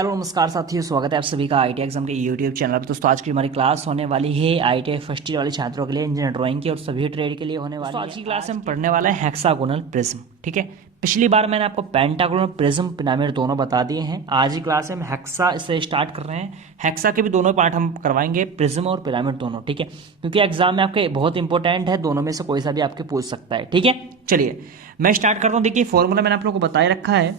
Hello नमस्कार साथियों, स्वागत है आप सभी का आईटीआई एग्जाम के यूट्यूब चैनल पर। दोस्तों आज की हमारी क्लास होने वाली है आईटीआई फर्स्ट ईयर वाले छात्रों के लिए, इंजीनियर ड्राइंग की और सभी ट्रेड के लिए होने वाली है। आज की क्लास में हम पढ़ने वाला है हेक्सागोनल प्रिज्म। ठीक है, पिछली बार मैंने आपको पेंटागोनल प्रिज्म पिरामिड दोनों बता दिए हैं। आज की क्लास में हम हेक्सा से स्टार्ट कर रहे हैं। हेक्सा के भी दोनों पार्ट हम करवाएंगे, प्रिज्म और पिरामिड दोनों। ठीक है, क्योंकि एग्जाम में आपके बहुत इंपॉर्टेंट है, दोनों में से कोई सा भी आपके पूछ सकता है। ठीक है, चलिए मैं स्टार्ट करता हूँ। देखिए फॉर्मूला मैंने आप लोगों को बताए रखा है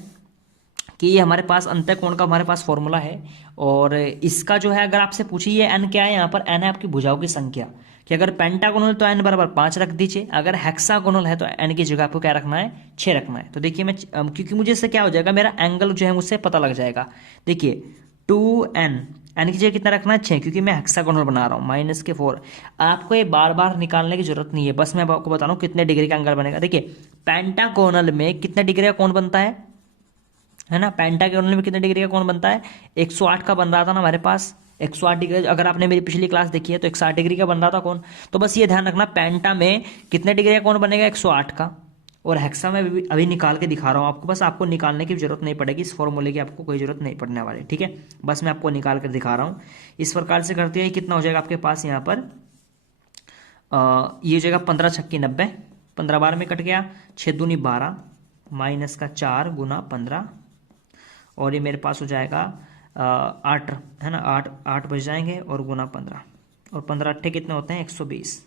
कि ये हमारे पास अंतःकोण का हमारे पास फॉर्मूला है। और इसका जो है, अगर आपसे पूछिए ये एन क्या है, यहाँ पर एन है आपकी भुजाओं की संख्या। कि अगर पेंटागोनल तो एन बराबर 5 रख दीजिए, अगर हेक्सागोनल है तो एन की जगह आपको क्या रखना है, 6 रखना है। तो देखिए मैं क्योंकि मुझे इससे क्या हो जाएगा, मेरा एंगल जो है मुझसे पता लग जाएगा। देखिए 2n, एन की जगह कितना रखना है, 6, क्योंकि मैं हेक्सागोनल बना रहा हूँ, -4। आपको ये बार बार निकालने की जरूरत नहीं है, बस मैं आपको बता रहा हूँ कितने डिग्री का एंगल बनेगा। देखिए पेंटागोनल में कितने डिग्री का कोण बनता है ना। पेंटागोनल में कितने डिग्री का कोण बनता है, 108 का बन रहा था ना हमारे पास। 108 डिग्री, अगर आपने मेरी पिछली क्लास देखी है तो 160 डिग्री का बन रहा था कोण। तो बस ये ध्यान रखना, पेंटा में कितने डिग्री का कोण बनेगा, 108 का। और हेक्सा में अभी निकाल के दिखा रहा हूँ आपको, बस आपको निकालने की जरूरत नहीं पड़ेगी, इस फॉर्मूले की आपको कोई जरूरत नहीं पड़ने वाली। ठीक है, बस मैं आपको निकाल कर दिखा रहा हूँ। इस प्रकार से करते हैं, कितना हो जाएगा आपके पास यहाँ पर, ये हो जाएगा 15 छक्की 90, 15 बार में कट गया, 6 दूनी 12, माइनस का 4 गुना 15, और ये मेरे पास हो जाएगा 8, है ना। 8 8 बच जाएंगे और गुना 15, और 15 अट्ठे कितने होते हैं, 120।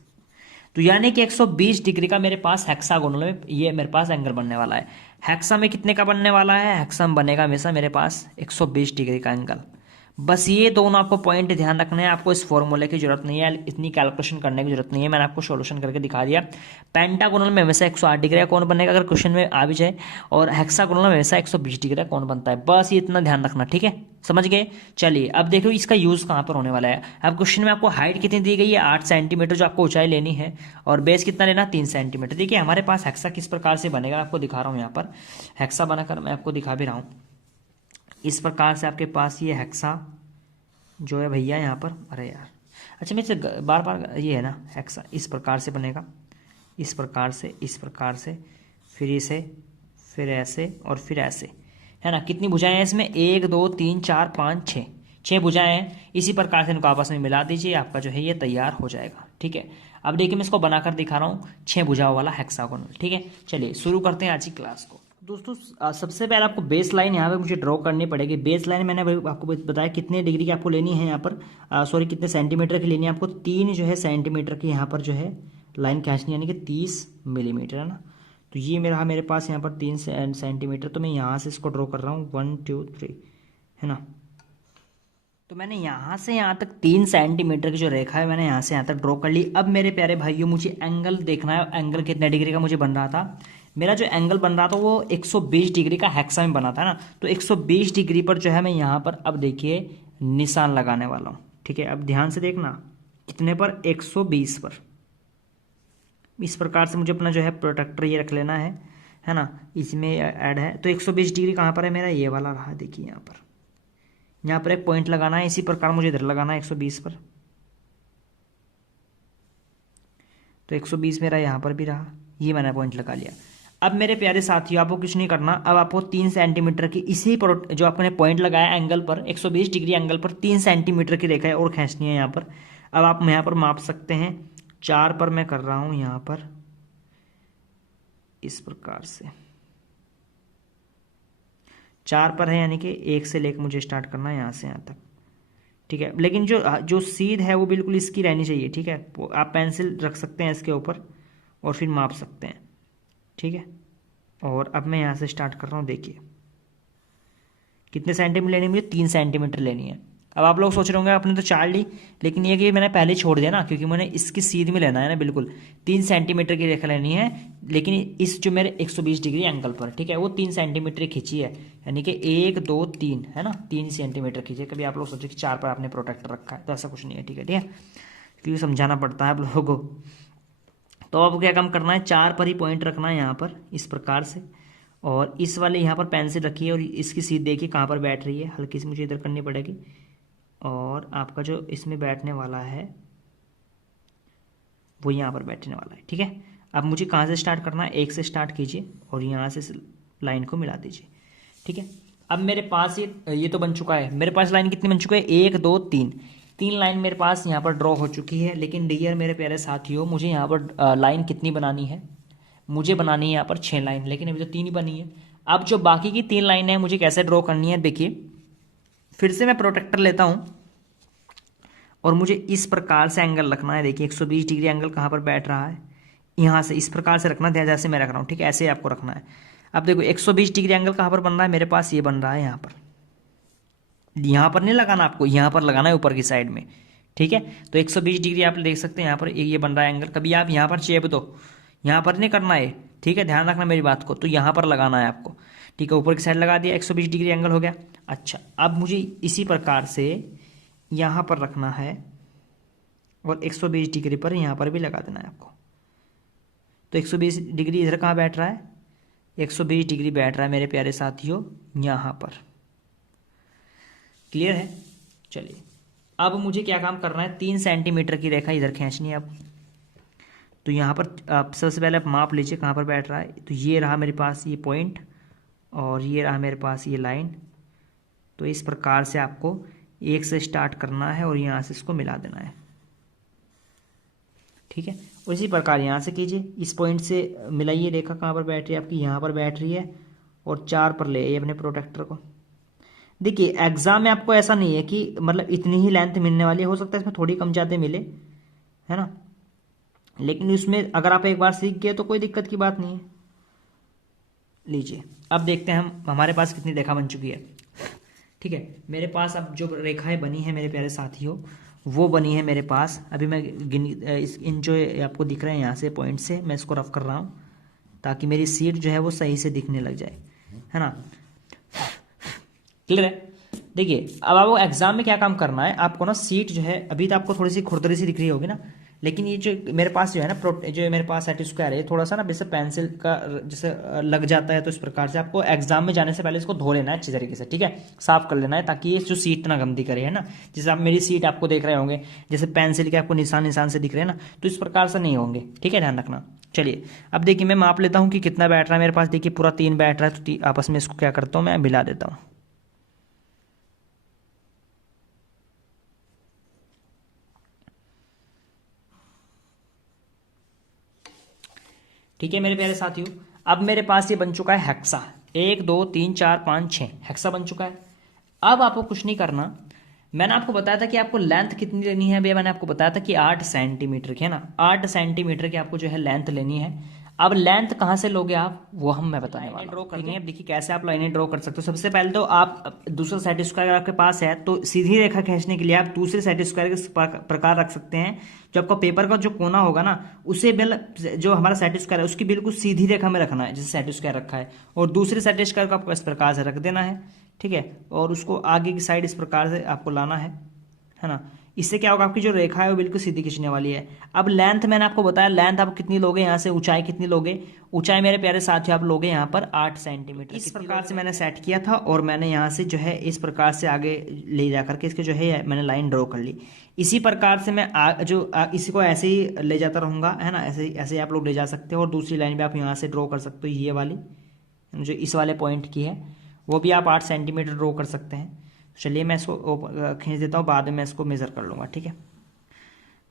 तो यानी कि 120 डिग्री का मेरे पास हेक्सागोनल में ये मेरे पास एंगल बनने वाला है। हेक्सा में कितने का बनने वाला है, हेक्सा में बनेगा हमेशा मेरे पास 120 डिग्री का एंगल। बस ये दोनों आपको पॉइंट ध्यान रखने हैं, आपको इस फॉर्मूले की जरूरत नहीं है, इतनी कैलकुलेशन करने की जरूरत नहीं है, मैंने आपको सॉल्यूशन करके दिखा दिया। पेंटागोनल में हमेशा 108 डिग्री का कोण बनेगा अगर क्वेश्चन में आ भी जाए, और हेक्सागोनल में हमेशा 120 डिग्री का कोण बनता है। बस ये इतना ध्यान रखना, ठीक है, समझ गए। चलिए अब देखो इसका यूज कहाँ पर होने वाला है। अब क्वेश्चन में आपको हाइट कितनी दी गई है, 8 सेंटीमीटर जो आपको ऊंचाई लेनी है, और बेस कितना लेना, 3 सेंटीमीटर। देखिए हमारे पास हेक्सा किस प्रकार से बनेगा, आपको दिखा रहा हूँ यहाँ पर। हेक्सा बनाकर मैं आपको दिखा भी रहा हूँ। इस प्रकार से आपके पास ये हेक्सा जो है भैया यहाँ पर, अरे यार, अच्छा मेरे से बार बार ये है ना, हेक्सा इस प्रकार से बनेगा, इस प्रकार से, इस प्रकार से, फिर इसे, फिर ऐसे और फिर ऐसे, है ना। कितनी भुजाएं हैं इसमें, 1 2 3 4 5 6, 6 भुजाएं हैं। इसी प्रकार से इनको आपस में मिला दीजिए, आपका जो है ये तैयार हो जाएगा। ठीक है, अब देखिए मैं इसको बनाकर दिखा रहा हूँ 6 भुजाओं वाला हेक्सागोनल। ठीक है, चलिए शुरू करते हैं आज की क्लास को। दोस्तों सबसे पहले आपको बेस लाइन यहाँ पे मुझे ड्रॉ करनी पड़ेगी। बेस लाइन मैंने अभी आपको बताया कितने डिग्री की आपको लेनी है यहाँ पर, सॉरी कितने सेंटीमीटर की लेनी है आपको, 3 जो है सेंटीमीटर की यहाँ पर जो है लाइन खींचनी, यानी कि 30 मिलीमीटर, है ना। तो ये मेरे पास यहाँ पर 3 सेंटीमीटर, तो मैं यहाँ से इसको ड्रॉ कर रहा हूँ 1 2 3, है ना। तो मैंने यहाँ से यहाँ तक 3 सेंटीमीटर की जो रेखा है मैंने यहाँ से यहाँ तक ड्रॉ कर ली। अब मेरे प्यारे भाइयों मुझे एंगल देखना है, एंगल कितने डिग्री का मुझे बन रहा था। मेरा जो एंगल बन रहा था वो 120 डिग्री का हेक्सा में बना था ना। तो 120 डिग्री पर जो है मैं यहाँ पर अब देखिए निशान लगाने वाला हूँ। ठीक है, अब ध्यान से देखना, कितने पर, 120 पर। इस प्रकार से मुझे अपना जो है प्रोटेक्टर ये रख लेना है ना, इसमें ऐड है। तो 120 डिग्री कहाँ पर है मेरा, ये वाला रहा, देखिए यहाँ पर एक पॉइंट लगाना है। इसी प्रकार मुझे इधर लगाना है 120 पर। तो 120 मेरा यहाँ पर भी रहा, ये मैंने पॉइंट लगा लिया। अब मेरे प्यारे साथियों आपको कुछ नहीं करना, अब आपको 3 सेंटीमीटर की इसी पर जो आपने पॉइंट लगाया एंगल पर, 120 डिग्री एंगल पर 3 सेंटीमीटर की रेखा है और खींचनी है यहाँ पर। अब आप यहाँ पर माप सकते हैं, 4 पर मैं कर रहा हूँ यहाँ पर, इस प्रकार से 4 पर है, यानी कि 1 से लेकर मुझे स्टार्ट करना है यहाँ से यहाँ तक। ठीक है, लेकिन जो जो सीध है वो बिल्कुल इसकी रहनी चाहिए। ठीक है, आप पेंसिल रख सकते हैं इसके ऊपर और फिर माप सकते हैं। ठीक है, और अब मैं यहाँ से स्टार्ट कर रहा हूँ, देखिए कितने सेंटीमीटर लेनी है मुझे, 3 सेंटीमीटर लेनी है। अब आप लोग सोच रहे होंगे आपने तो 4 ली, लेकिन ये कि मैंने पहले छोड़ दिया ना, क्योंकि मैंने इसकी सीध में लेना है ना, बिल्कुल 3 सेंटीमीटर की रेखा लेनी है, लेकिन इस जो मेरे 120 डिग्री एंगल पर, ठीक है, वो 3 सेंटीमीटर खींची है, यानी कि 1 2 3, है ना, 3 सेंटीमीटर खींचे। कभी आप लोग सोचे कि 4 पर आपने प्रोटेक्टर रखा है, तो ऐसा कुछ नहीं है। ठीक है, ठीक है, क्योंकि समझाना पड़ता है आप लोगों को। तो आपको क्या काम करना है, 4 पर ही पॉइंट रखना है यहाँ पर, इस प्रकार से। और इस वाले यहाँ पर पेंसिल रखिए और इसकी सीध देखिए कहाँ पर बैठ रही है, हल्की सी मुझे इधर करनी पड़ेगी। और आपका जो इसमें बैठने वाला है वो यहाँ पर बैठने वाला है। ठीक है, अब मुझे कहाँ से स्टार्ट करना है, 1 से स्टार्ट कीजिए और यहाँ से लाइन को मिला दीजिए। ठीक है, अब मेरे पास ये तो बन चुका है। मेरे पास लाइन कितनी बन चुकी है, 1 2 3, 3 लाइन मेरे पास यहाँ पर ड्रॉ हो चुकी है। लेकिन डियर मेरे प्यारे साथियों, मुझे यहाँ पर लाइन कितनी बनानी है, मुझे बनानी है यहाँ पर 6 लाइन, लेकिन अभी तो 3 ही बनी है। अब जो बाकी की 3 लाइनें हैं मुझे कैसे ड्रॉ करनी है, देखिए फिर से मैं प्रोटेक्टर लेता हूँ और मुझे इस प्रकार से एंगल रखना है। देखिए 120 डिग्री एंगल कहाँ पर बैठ रहा है, यहाँ से इस प्रकार से रखना है जैसे मैं रख रहा हूँ, ठीक है, ऐसे आपको रखना है। अब देखो 120 डिग्री एंगल कहाँ पर बन रहा है, मेरे पास ये बन रहा है यहाँ पर। यहाँ पर नहीं लगाना आपको, यहाँ पर लगाना है ऊपर की साइड में, ठीक है। तो 120 डिग्री आप देख सकते हैं यहाँ पर ये बन रहा है एंगल। कभी आप यहाँ पर चेप दो, यहाँ पर नहीं करना है, ठीक है, ध्यान रखना मेरी बात को। तो यहाँ पर लगाना है आपको, ठीक है, ऊपर की साइड लगा दिया, 120 डिग्री एंगल हो गया। अच्छा, अब मुझे इसी प्रकार से यहाँ पर रखना है और 120 डिग्री पर यहाँ पर भी लगा देना है आपको। तो 120 डिग्री इधर कहाँ बैठ रहा है, 120 डिग्री बैठ रहा है मेरे प्यारे साथियों यहाँ पर। क्लियर है। चलिए अब मुझे क्या काम करना है, 3 सेंटीमीटर की रेखा इधर खींचनी है अब। तो यहाँ पर आप सबसे पहले आप माप लीजिए कहाँ पर बैठ रहा है। तो ये रहा मेरे पास ये पॉइंट और ये रहा मेरे पास ये लाइन। तो इस प्रकार से आपको 1 से स्टार्ट करना है और यहाँ से इसको मिला देना है, ठीक है। और इसी प्रकार यहाँ से कीजिए, इस पॉइंट से मिलाइए रेखा कहाँ पर बैठ रही है आपकी, यहाँ पर बैठ रही है और 4 पर ले आइए अपने प्रोटेक्टर को। देखिए एग्जाम में आपको ऐसा नहीं है कि मतलब इतनी ही लेंथ मिलने वाली है, हो सकता है इसमें थोड़ी कम ज़्यादा मिले, है ना, लेकिन उसमें अगर आप एक बार सीख गए तो कोई दिक्कत की बात नहीं है। लीजिए अब देखते हैं हम हमारे पास कितनी रेखा बन चुकी है, ठीक है। मेरे पास अब जो रेखाएं बनी है मेरे प्यारे साथियों, वो बनी है मेरे पास। अभी मैं इन जो आपको दिख रहे हैं यहाँ से पॉइंट से मैं इसको रफ कर रहा हूँ ताकि मेरी सीट जो है वो सही से दिखने लग जाए, है ना। क्लियर है। देखिए अब आपको एग्जाम में क्या काम करना है, आपको ना सीट जो है अभी तो आपको थोड़ी सी खुरदरी सी दिख रही होगी ना, लेकिन ये जो मेरे पास जो है ना जो मेरे पास सेट स्क्वायर है थोड़ा सा ना जैसे पेंसिल का जैसे लग जाता है। तो इस प्रकार से आपको एग्जाम में जाने से पहले इसको धो लेना है अच्छी तरीके से, ठीक है, साफ कर लेना है ताकि ये जो सीट ना गंदी करे, है ना। जैसे आप मेरी सीट आपको देख रहे होंगे जैसे पेंसिल के आपको निशान निशान से दिख रहे हैं ना, तो इस प्रकार से नहीं होंगे, ठीक है, ध्यान रखना। चलिए अब देखिए मैं माप लेता हूँ कि कितना बैठ रहा है मेरे पास। देखिए पूरा 3 बैठ रहा है, तो आपस में इसको क्या करता हूँ मैं मिला देता हूँ। ठीक है मेरे प्यारे साथियों, अब मेरे पास ये बन चुका है हेक्सा, 1 2 3 4 5 6 हेक्सा बन चुका है। अब आपको कुछ नहीं करना, मैंने आपको बताया था कि आपको लेंथ कितनी लेनी है भैया, मैंने आपको बताया था कि 8 सेंटीमीटर की, है ना, 8 सेंटीमीटर की आपको जो है लेंथ लेनी है। अब लेंथ कहाँ से लोगे आप, वो हम मैं बताने वाला हूं। ड्रॉ करनी है, देखिए कैसे आप लाइनें ड्रॉ कर सकते हो। सबसे पहले तो आप दूसरा सेट स्क्वायर अगर आपके पास है तो सीधी रेखा खींचने के लिए आप दूसरे सेट स्क्वायर के प्रकार रख सकते हैं। जो आपका पेपर का जो कोना होगा ना, उसे जो हमारा सेट स्क्वायर है उसकी बिल्कुल सीधी रेखा में रखना है जैसे सेट स्क्वायर रखा है, और दूसरे सेट स्क्वायर को आपको इस प्रकार से रख देना है, ठीक है, और उसको आगे की साइड इस प्रकार से आपको लाना है ना। इससे क्या होगा, आपकी जो रेखा है वो बिल्कुल सीधी खींचने वाली है। अब लेंथ मैंने आपको बताया, लेंथ आप कितनी लोगे, यहाँ से ऊंचाई कितनी लोगे, ऊंचाई मेरे प्यारे साथियों आप लोगे यहाँ पर 8 सेंटीमीटर। इस प्रकार से मैंने सेट किया था और मैंने यहाँ से जो है इस प्रकार से आगे ले जा करके इसके जो है मैंने लाइन ड्रॉ कर ली। इसी प्रकार से मैं इसी को ऐसे ही ले जाता रहूँगा, है ना, ऐसे ऐसे आप लोग ले जा सकते हो। और दूसरी लाइन भी आप यहाँ से ड्रॉ कर सकते हो, ये वाली जो इस वाले पॉइंट की है वो भी आप 8 सेंटीमीटर ड्रॉ कर सकते हैं। चलिए मैं इसको खींच देता हूँ, बाद में मैं इसको मेज़र कर लूँगा, ठीक है।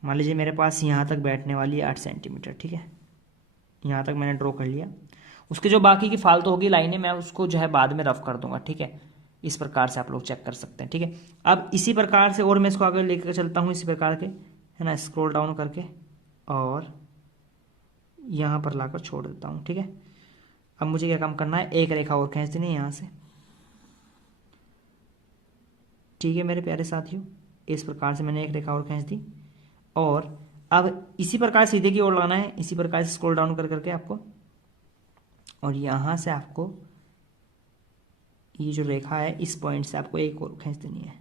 मान लीजिए मेरे पास यहाँ तक बैठने वाली है 8 सेंटीमीटर, ठीक है, यहाँ तक मैंने ड्रॉ कर लिया। उसके जो बाकी की फालतू होगी लाइनें मैं उसको जो है बाद में रफ कर दूंगा, ठीक है। इस प्रकार से आप लोग चेक कर सकते हैं, ठीक है। अब इसी प्रकार से और मैं इसको आगे लेकर चलता हूँ इसी प्रकार के, है ना, स्क्रॉल डाउन करके और यहाँ पर लाकर छोड़ देता हूँ, ठीक है। अब मुझे क्या काम करना है, एक रेखा और खींच देनी है यहाँ से, ठीक है मेरे प्यारे साथियों। इस प्रकार से मैंने एक रेखा और खींच दी और अब इसी प्रकार सीधे की ओर लाना है, इसी प्रकार से स्क्रॉल डाउन कर करके आपको, और यहाँ से आपको ये जो रेखा है इस पॉइंट से आपको एक और खींच देनी है,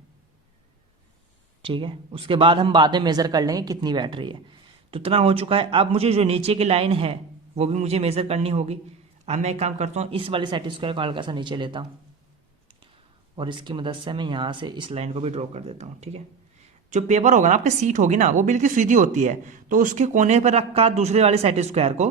ठीक है। उसके बाद हम बाद में मेज़र कर लेंगे कितनी बैठ रही है। तो इतना हो चुका है। अब मुझे जो नीचे की लाइन है वो भी मुझे मेज़र करनी होगी। अब मैं एक काम करता हूँ, इस वाले सेट स्क्वायर को हल्का सा नीचे लेता हूँ और इसकी मदद से मैं यहाँ से इस लाइन को भी ड्रॉ कर देता हूँ, ठीक है। जो पेपर होगा ना, आपकी सीट होगी ना, वो बिल्कुल सीधी होती है, तो उसके कोने पर रखा दूसरे वाले सेट स्क्वायर को,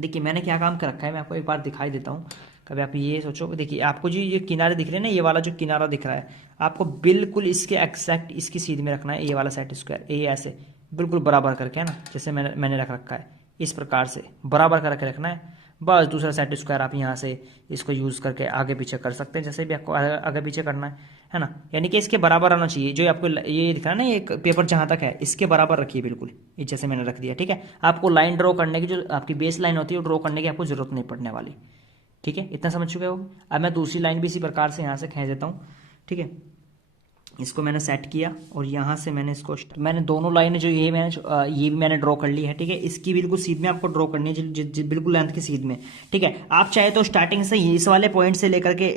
देखिए मैंने क्या काम कर रखा है मैं आपको एक बार दिखाई देता हूँ। कभी आप ये सोचो, देखिए आपको जो ये किनारे दिख रहे हैं ना, ये वाला जो किनारा दिख रहा है आपको बिल्कुल इसके एक्जैक्ट इसकी सीध में रखना है, ये वाला सेट स्क्वायर, ये ऐसे बिल्कुल बराबर करके, है ना, जैसे मैंने रख रखा है इस प्रकार से बराबर करके रखना है। बस दूसरा सेट स्क्वायर आप यहाँ से इसको यूज़ करके आगे पीछे कर सकते हैं, जैसे भी आपको आगे पीछे करना है ना। यानी कि इसके बराबर आना चाहिए, जो आपको ये दिख रहा है ना, ये पेपर जहाँ तक है इसके बराबर रखिए बिल्कुल, ये जैसे मैंने रख दिया, ठीक है। आपको लाइन ड्रॉ करने की, जो आपकी बेस लाइन होती है वो ड्रॉ करने की आपको जरूरत नहीं पड़ने वाली, ठीक है। इतना समझ चुके हो। अब मैं दूसरी लाइन भी इसी प्रकार से यहाँ से खींच देता हूँ, ठीक है। इसको मैंने सेट किया और यहाँ से मैंने इसको मैंने दोनों लाइनें जो ये भी मैंने ड्रॉ कर ली है, ठीक है। इसकी बिल्कुल सीध में आपको ड्रॉ करनी है, बिल्कुल लेंथ की सीध में, ठीक है। आप चाहे तो स्टार्टिंग से इस वाले पॉइंट से लेकर के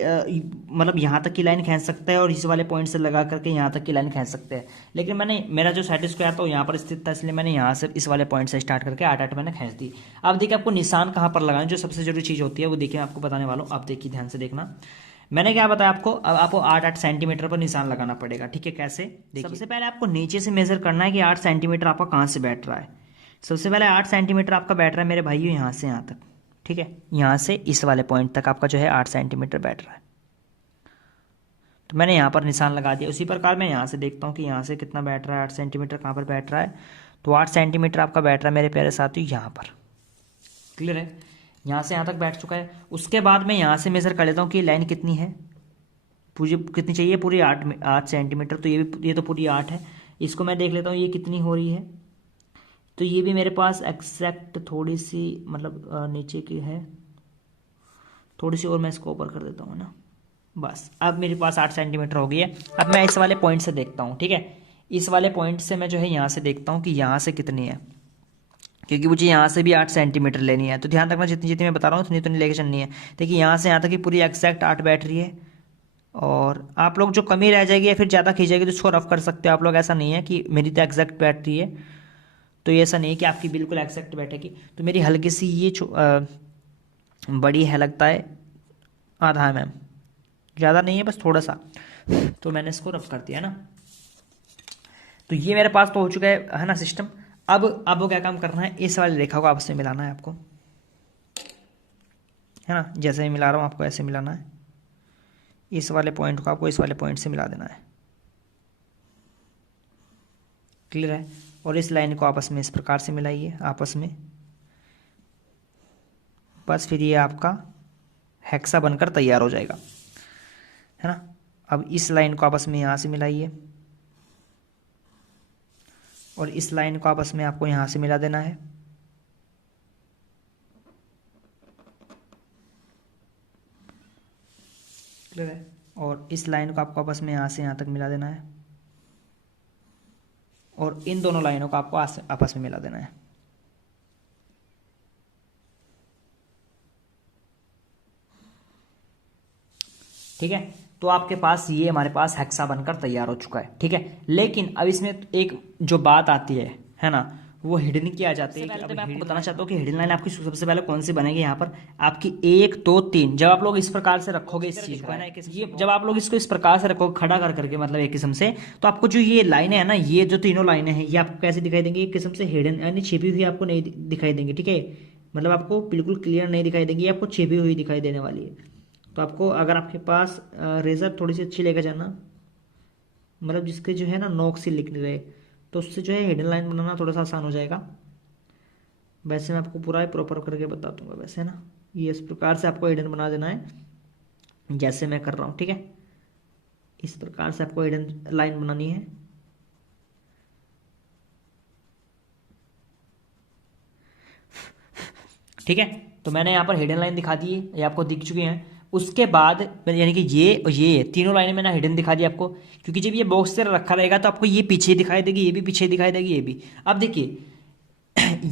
मतलब यहाँ तक की लाइन खींच सकते हैं और इस वाले पॉइंट से लगा करके यहाँ तक की लाइन खींच सकते हैं, लेकिन मेरा जो सेट स्क्वायर था यहाँ पर स्थित था, इसलिए मैंने यहाँ से इस वाले पॉइंट से स्टार्ट करके 8 मैंने खींच दी। अब देखिए आपको निशान कहाँ पर लगाना, जो सबसे जरूरी चीज़ होती है वो देखिए आपको बताने वाला हूँ। आप देखिए ध्यान से देखना, मैंने क्या बताया आपको, अब आपको 8 सेंटीमीटर पर निशान लगाना पड़ेगा, ठीक है। कैसे, देखिए सबसे पहले आपको नीचे से मेजर करना है कि 8 सेंटीमीटर आपका कहाँ से बैठ रहा है। सबसे पहले 8 सेंटीमीटर आपका बैठ रहा है मेरे भाइयों यहाँ से यहाँ तक, ठीक है। यहाँ से इस वाले पॉइंट तक आपका जो है 8 सेंटीमीटर बैठ रहा है, तो मैंने यहाँ पर निशान लगा दिया। उसी प्रकार मैं यहाँ से देखता हूँ कि यहाँ से कितना बैठ रहा है, 8 सेंटीमीटर कहाँ पर बैठ रहा है, तो 8 सेंटीमीटर आपका बैठ रहा है मेरे प्यारे साथियों यहाँ पर। क्लियर है, यहाँ से यहाँ तक बैठ चुका है। उसके बाद मैं यहाँ से मेजर कर लेता हूँ कि लाइन कितनी है, पूरी कितनी चाहिए, पूरी 8 सेंटीमीटर, तो ये तो पूरी 8 है। इसको मैं देख लेता हूँ ये कितनी हो रही है, तो ये भी मेरे पास एक्जैक्ट थोड़ी सी मतलब नीचे की है, थोड़ी सी और मैं इसको ऊपर कर देता हूँ ना, बस। अब मेरे पास 8 सेंटीमीटर हो गई है। अब मैं इस वाले पॉइंट से देखता हूँ, ठीक है। इस वाले पॉइंट से मैं जो है यहाँ से देखता हूँ कि यहाँ से कितनी है, क्योंकि मुझे यहाँ से भी 8 सेंटीमीटर लेनी है, तो ध्यान रखना जितनी जितनी मैं बता रहा हूँ उतनी उतनी लेके चलनी है। देखिए यहाँ से यहाँ तक की पूरी एक्जैक्ट 8 बैठ रही है, और आप लोग जो कमी रह जाएगी या फिर ज़्यादा खींचेगी तो उसको रफ कर सकते हो आप लोग। ऐसा नहीं है कि मेरी तो एक्जैक्ट बैठ रही है, तो ये ऐसा नहीं है कि आपकी बिल्कुल एक्जैक्ट बैठेगी। तो मेरी हल्की सी ये बड़ी है, लगता है आधा mm, ज़्यादा नहीं है, बस थोड़ा सा, तो मैंने इसको रफ कर दिया ना। तो ये मेरे पास तो हो चुका है ना सिस्टम। अब वो क्या काम करना है, इस वाली रेखा को आपस में मिलाना है आपको, है ना। जैसे मैं मिला रहा हूँ आपको ऐसे मिलाना है, इस वाले पॉइंट को आपको इस वाले पॉइंट से मिला देना है। क्लियर है, और इस लाइन को आपस में इस प्रकार से मिलाइए आपस में, बस फिर ये आपका हेक्सा बनकर तैयार हो जाएगा, है ना। अब इस लाइन को आपस में यहाँ से मिलाइए और इस लाइन को आपस में आपको यहाँ से मिला देना है। क्लियर है, और इस लाइन को आपको आपस में यहाँ से यहाँ तक मिला देना है, और इन दोनों लाइनों को आपको आपस में मिला देना है। ठीक है, तो आपके पास ये हमारे पास हेक्सा बनकर तैयार हो चुका है, ठीक है। लेकिन अब इसमें एक जो बात आती है ना, वो हिडन की आ जाती है। तो मैं आपको बताना चाहता हूँ कि हिडन लाइन आपकी सबसे पहले कौन सी बनेगी। यहाँ पर आपकी 1 2 3, जब आप लोग इस प्रकार से रखोगे इस चीज को, है ना, ये जब आप लोग इसको इस प्रकार से रखोगे खड़ा कर करके, मतलब एक किस्म से, तो आपको जो ये लाइनें है ना, ये जो तीनों लाइनें हैं, ये आपको कैसे दिखाई देंगी, एक किस्म से हिडन यानी छिपी हुई आपको नहीं दिखाई देंगी, ठीक है। मतलब आपको बिल्कुल क्लियर नहीं दिखाई देंगी, आपको छिपी हुई दिखाई देने वाली है। तो आपको अगर आपके पास रेजर थोड़ी सी अच्छी लेकर जाना, मतलब जिसके जो है ना नोक से लिख रहे, तो उससे जो है हिडन लाइन बनाना थोड़ा सा आसान हो जाएगा। वैसे मैं आपको पूरा प्रॉपर करके बता दूंगा वैसे ना, ये इस प्रकार से आपको हिडन बना देना है जैसे मैं कर रहा हूँ, ठीक है। इस प्रकार से आपको हिडन लाइन बनानी है। ठीक है, तो मैंने यहाँ पर हिडन लाइन दिखा दी है, ये आपको दिख चुकी हैं। उसके बाद यानी कि ये तीनों लाइनें मैंने हिडन दिखा दी आपको, क्योंकि जब ये बॉक्स से रखा रहेगा तो आपको ये पीछे दिखाई देगी, ये भी पीछे दिखाई देगी, ये भी। अब देखिए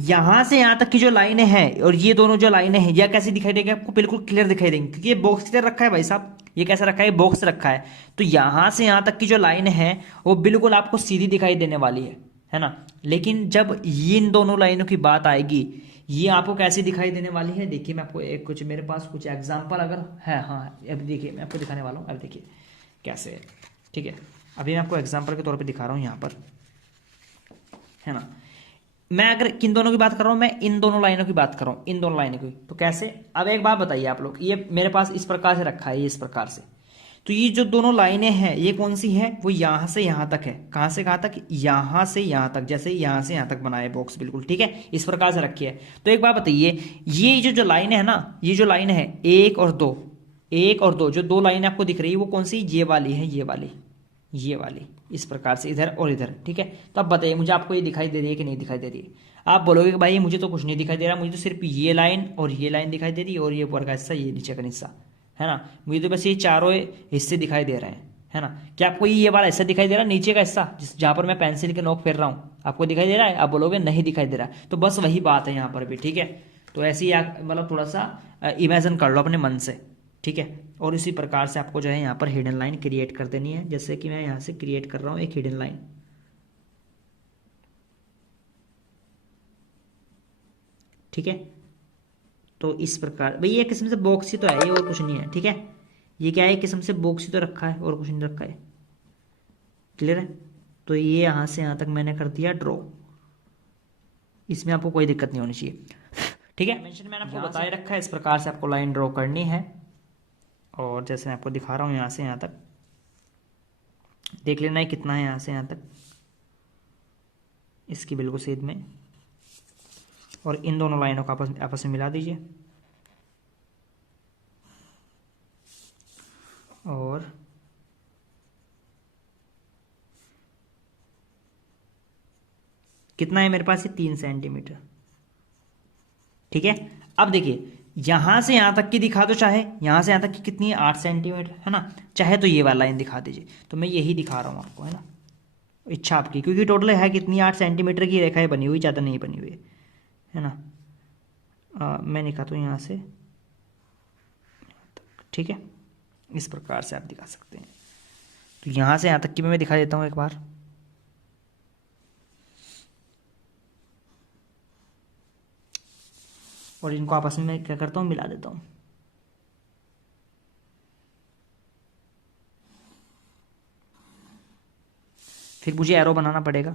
यहां से यहां तक की जो लाइनें हैं और ये दोनों जो लाइनें हैं, यह कैसी दिखाई देगी आपको, बिल्कुल क्लियर दिखाई देंगी, क्योंकि ये बॉक्स से रखा है भाई साहब। ये कैसा रखा है, बॉक्स रखा है, तो यहां से यहां तक की जो लाइनें हैं वो बिल्कुल आपको सीधी दिखाई देने वाली है ना। लेकिन जब इन दोनों लाइनों की बात आएगी, ये आपको कैसी दिखाई देने वाली है, देखिए मैं आपको एक कुछ मेरे पास कुछ एग्जांपल अगर है, हाँ अब देखिए मैं आपको दिखाने वाला हूँ। अब देखिए कैसे है, ठीक है। अभी मैं आपको एग्जांपल के तौर पे दिखा रहा हूँ यहाँ पर, है ना। मैं अगर किन दोनों की बात कर रहा हूं, मैं इन दोनों लाइनों की बात कर रहा हूं, इन दोनों लाइनों की। तो कैसे, अब एक बात बताइए आप लोग, ये मेरे पास इस प्रकार से रखा है, ये इस प्रकार से, तो ये जो दोनों लाइनें हैं ये कौन सी है, वो यहां से यहां तक है। कहां से कहां तक, यहां से यहां तक, जैसे यहां से यहां तक बनाए बॉक्स, बिल्कुल ठीक है, इस प्रकार से रखी है। तो एक बात बताइए, ये जो जो लाइन है ना, ये जो लाइन है एक और दो, एक और दो, जो दो लाइनें आपको दिख रही है वो कौन सी, ये वाली है, ये वाली, ये वाली, इस प्रकार से इधर और इधर, ठीक है। तो अब बताइए मुझे, आपको ये दिखाई दे रही है कि नहीं दिखाई दे रही है। आप बोलोगे कि भाई मुझे तो कुछ नहीं दिखाई दे रहा, मुझे तो सिर्फ ये लाइन और ये लाइन दिखाई दे रही है, और ये ऊपर का हिस्सा, ये नीचे का हिस्सा, है ना, मुझे तो बस ये चारों हिस्से दिखाई दे रहे हैं, है ना। क्या आपको ये वाला हिस्सा दिखाई दे रहा है, नीचे का हिस्सा जिस जहां पर मैं पेंसिल के नोक फेर रहा हूं, आपको दिखाई दे रहा है? आप बोलोगे नहीं दिखाई दे रहा है, तो बस वही बात है यहाँ पर भी, ठीक है। तो ऐसे ही मतलब थोड़ा सा इमेजिन कर लो अपने मन से, ठीक है। और इसी प्रकार से आपको जो है यहाँ पर हिडन लाइन क्रिएट कर देनी है, जैसे कि मैं यहाँ से क्रिएट कर रहा हूँ एक हिडन लाइन, ठीक है। तो इस प्रकार, भाई ये किस्म से बॉक्स ही तो है ये, और कुछ नहीं है, ठीक है। ये क्या है, किस्म से बॉक्स ही तो रखा है, और कुछ नहीं रखा है, क्लियर है। तो ये यहाँ से यहाँ तक मैंने कर दिया ड्रॉ, इसमें आपको कोई दिक्कत नहीं होनी चाहिए, ठीक है। मेंशन मैंने आपको बताए रखा है, इस प्रकार से आपको लाइन ड्रॉ करनी है। और जैसे मैं आपको दिखा रहा हूँ, यहाँ से यहाँ तक देख लेना है कितना है, यहाँ से यहाँ तक इसकी बिल्कुल सीध में, और इन दोनों लाइनों को आपस में मिला दीजिए, और कितना है मेरे पास, ये 3 सेंटीमीटर, ठीक है। अब देखिए यहां से यहां तक की दिखा दो, चाहे यहां से यहां तक की कितनी है, 8 सेंटीमीटर, है ना। चाहे तो ये वाला लाइन दिखा दीजिए, तो मैं यही दिखा रहा हूं आपको, है ना, इच्छा आपकी, क्योंकि टोटल है कितनी, 8 सेंटीमीटर की रेखाएं बनी हुई, ज़्यादा नहीं बनी हुई है ना। मैं दिखाता हूँ यहाँ से, ठीक है, इस प्रकार से आप दिखा सकते हैं। तो यहाँ से यहाँ तक की मैं दिखा देता हूँ एक बार, और इनको आपस में मैं क्या करता हूँ, मिला देता हूँ। फिर मुझे एरो बनाना पड़ेगा,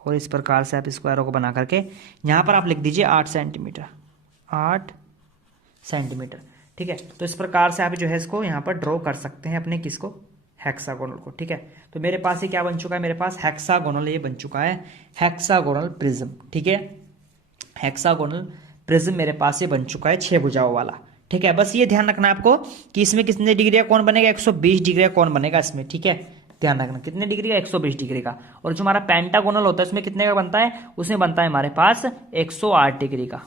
और इस प्रकार से आप इसको एरो को बना करके यहाँ पर आप लिख दीजिए 8 सेंटीमीटर, 8 सेंटीमीटर, ठीक है। तो इस प्रकार से आप जो है इसको यहाँ पर ड्रॉ कर सकते हैं अपने किसको, हेक्सागोनल को, ठीक है। तो मेरे पास ये क्या बन चुका है, मेरे पास हेक्सागोनल ये बन चुका है, हेक्सागोनल प्रिज्म, ठीक है। हेक्सागोनल प्रिज्म मेरे पास ये बन चुका है 6 भुजाओं वाला, ठीक है। बस ये ध्यान रखना आपको कि इसमें कितने डिग्री का कौन बनेगा, 120 डिग्री का कौन बनेगा इसमें, ठीक है। ध्यान रखना कितने डिग्री का, 120 डिग्री का। और जो हमारा पेंटागोनल होता है उसमें कितने का बनता है, उसमें बनता है हमारे पास 108 डिग्री का,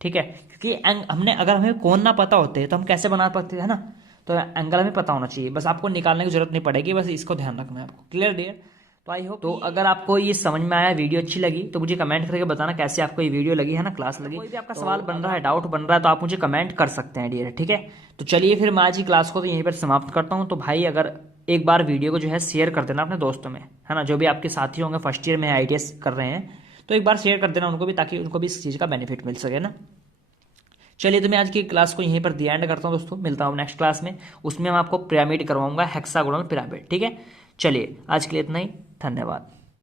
ठीक है। क्योंकि हमने, अगर हमें कोण ना पता होते तो हम कैसे बना पाते हैं ना, तो एंगल हमें पता होना चाहिए, बस आपको निकालने की जरूरत नहीं पड़ेगी, बस इसको ध्यान रखना है आपको, क्लियर डियर। तो आई होप, तो अगर आपको ये समझ में आया, वीडियो अच्छी लगी, तो मुझे कमेंट करके बताना कैसे आपको ये वीडियो लगी, है ना, क्लास लगी। कोई भी आपका सवाल बन रहा है, डाउट बन रहा है, तो आप मुझे कमेंट कर सकते हैं डियर, ठीक है। तो चलिए फिर मैं आज की क्लास को तो यहीं पर समाप्त करता हूँ। तो भाई अगर एक बार वीडियो को जो है शेयर कर देना अपने दोस्तों में, है ना, जो भी आपके साथी होंगे फर्स्ट ईयर में ITS कर रहे हैं, तो एक बार शेयर कर देना उनको भी, ताकि उनको भी इस चीज़ का बेनिफिट मिल सके ना। चलिए तो मैं आज की क्लास को यहीं पर दी एंड करता हूँ दोस्तों, मिलता हूँ नेक्स्ट क्लास में, उसमें मैं आपको पिरामिड करवाऊंगा, हेक्सागोनल पिरामिड, ठीक है। चलिए आज के लिए इतना ही, धन्यवाद।